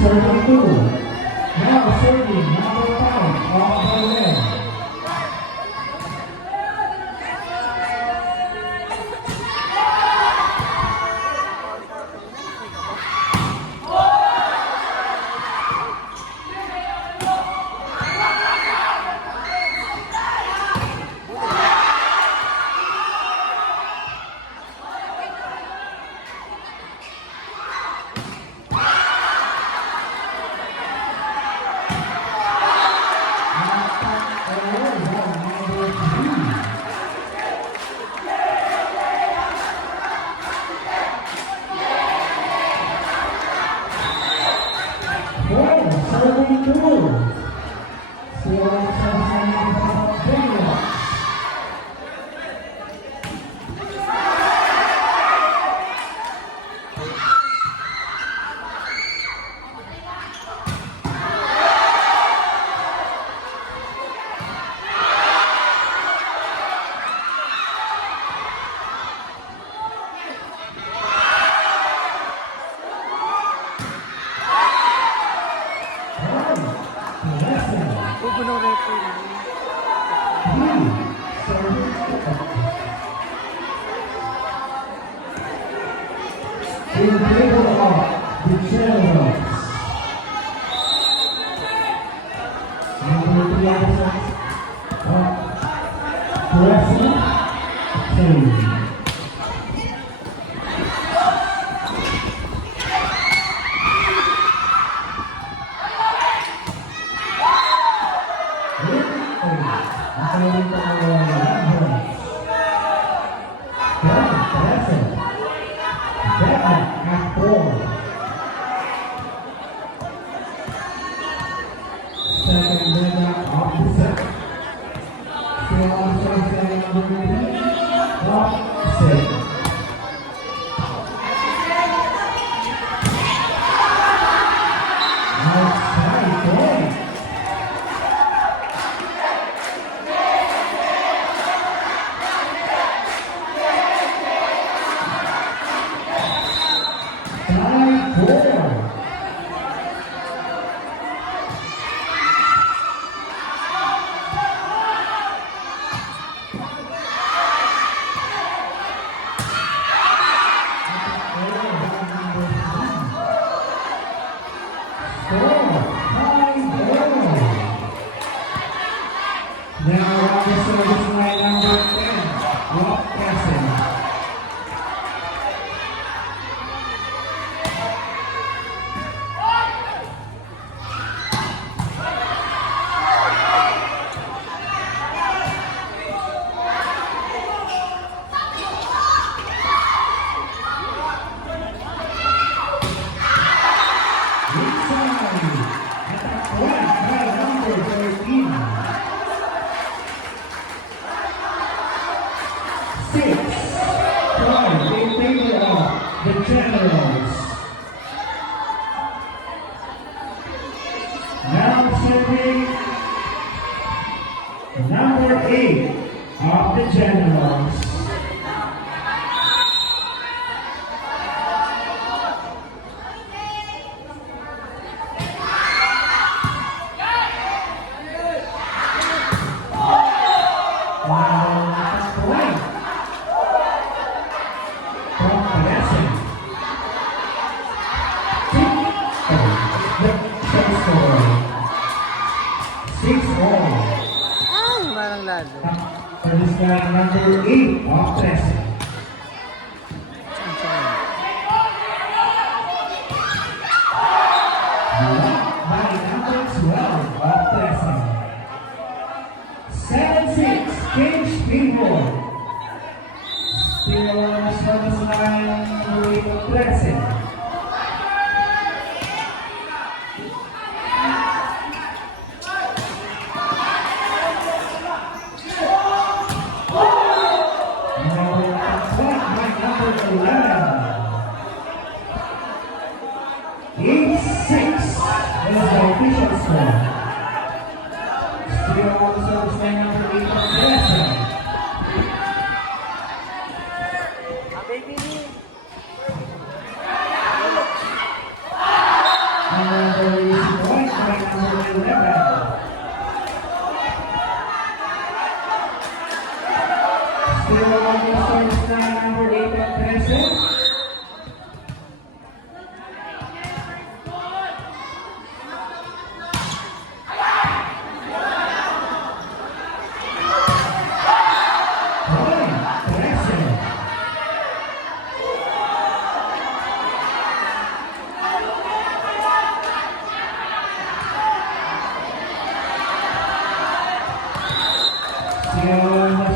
Serving two. Now serving number 5 of Berlin. In favor of the Generals, number 3 absent of President Taylor. Second leg of the set. Still on service leg number 3, Rock set. Outside point. Now on the service line number 10, Rock Castle. The Generals. Now serving number 8 of the Generals. Service line number 8 of President. Still service line number 13.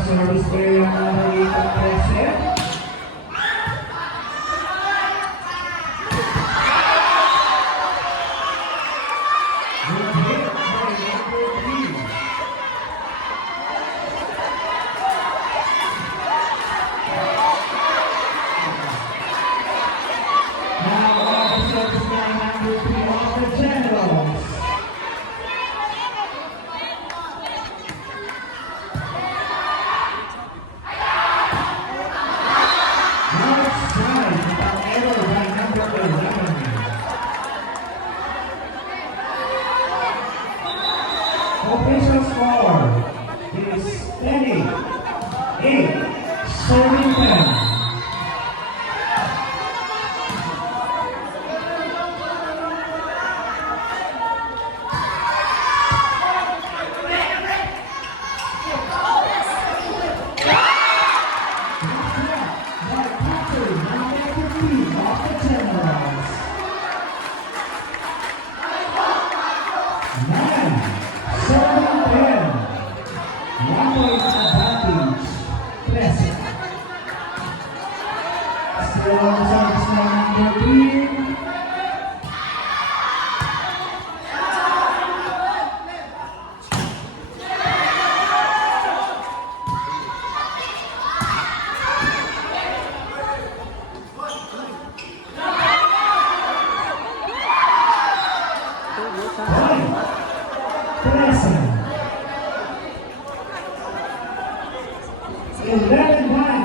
Service area number 13. Official score is 8, 7.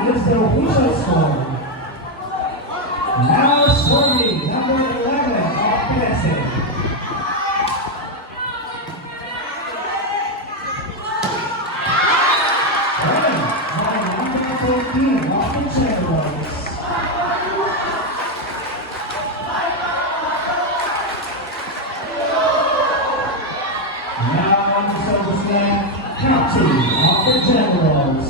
Is the official score. Now serving number 11 of Blessing. By number 14 of the Generals. Now on the service line, captain of the Generals.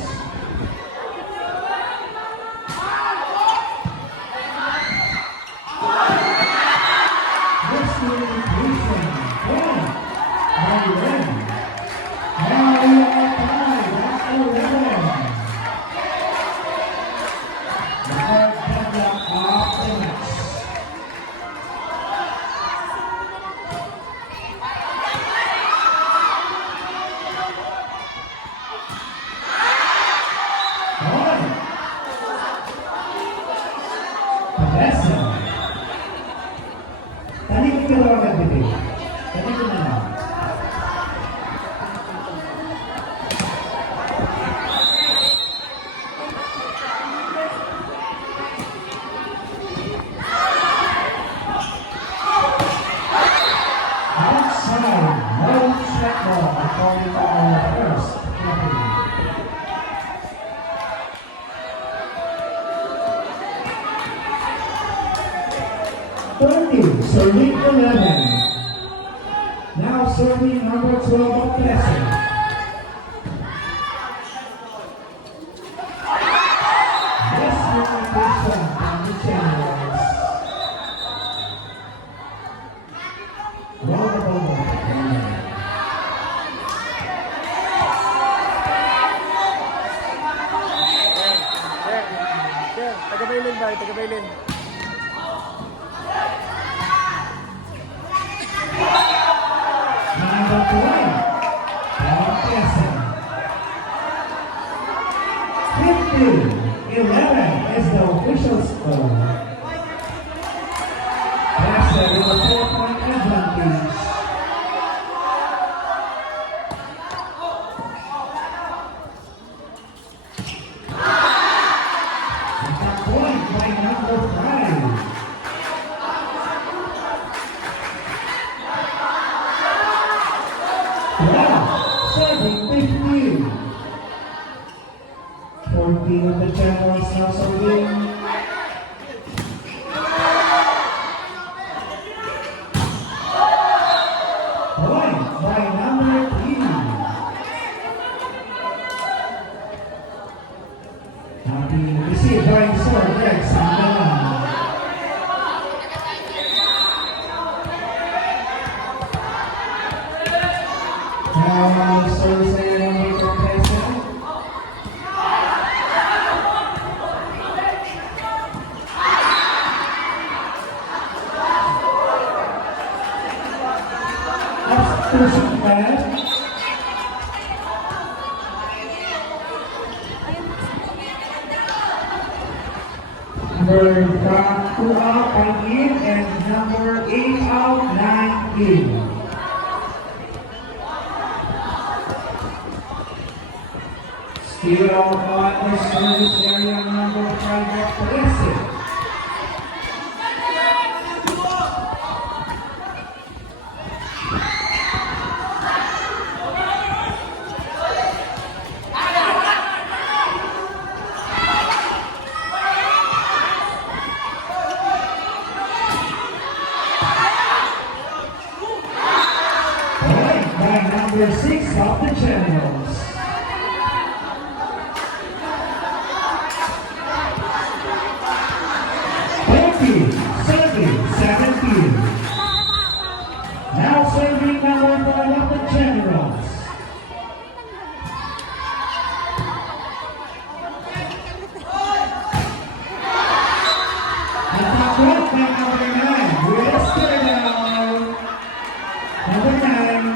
Serving 11. Now serving number 12 of Blessing. This communication from the Generals. Roll the ball. Bailin ba? Taga Bailin. Number 12, Quezon. 15-11 is the official score. Quezon with a 4-point advantage. Attack point by number 5. Serving 15. 14 of the Generals now serving. Point by number 3. Happy received by Sir Rex Sandala. Now, service area number 27. Substitution plan. Number 2 out, 5 in, and number 8 out, 9 in. Still on the service area number 5 at Quezon. Point by number 6 of the Generals. Serving 17. Now serving number 5 of the Generals. Attack point by number 9. Will Sternal. Number 9.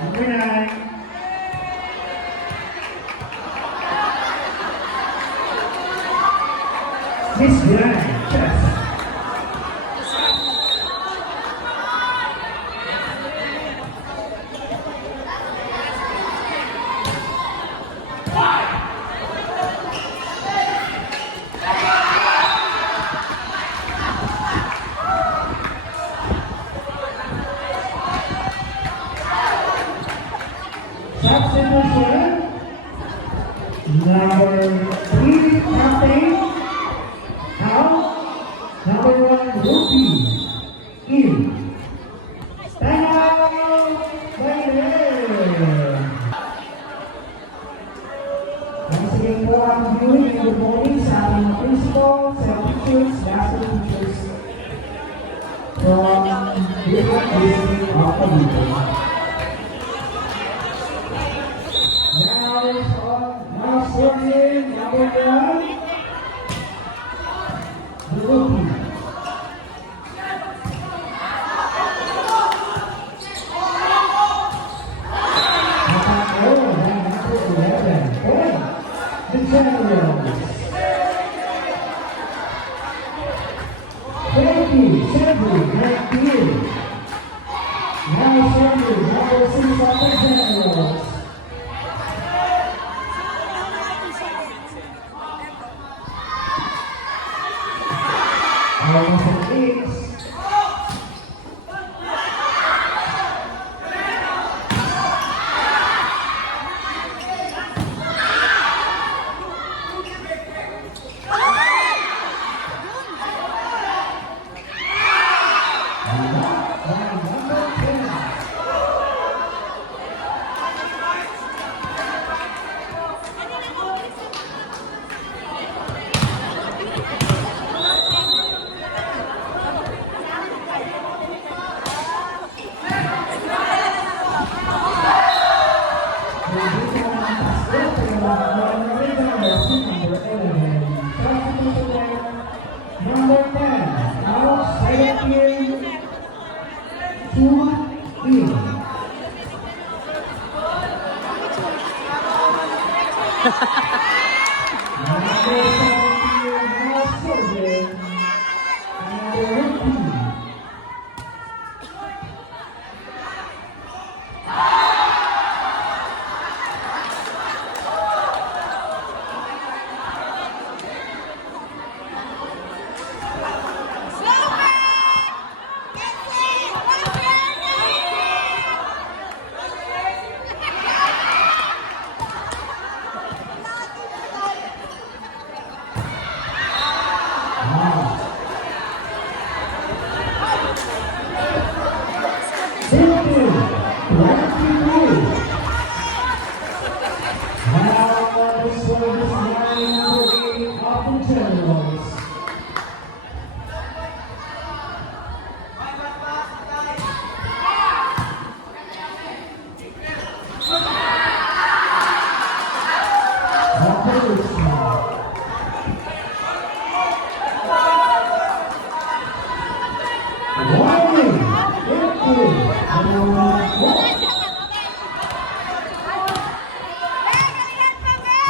Number 9. Miss Grimes, chess. Substitution. Number 3, Captain. Out. Number 1, Ruby. In. Time out. Once again po ang viewing and good morning sa ating principal, sa teachers, master teachers from different district of Cavite. Now serving number 1, the rookie. The Generals. 20, serving 19. Now serving number 6 of the Generals. Almost an ace. Generals.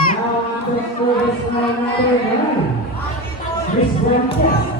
Now on the service line number 9, Miss Branches.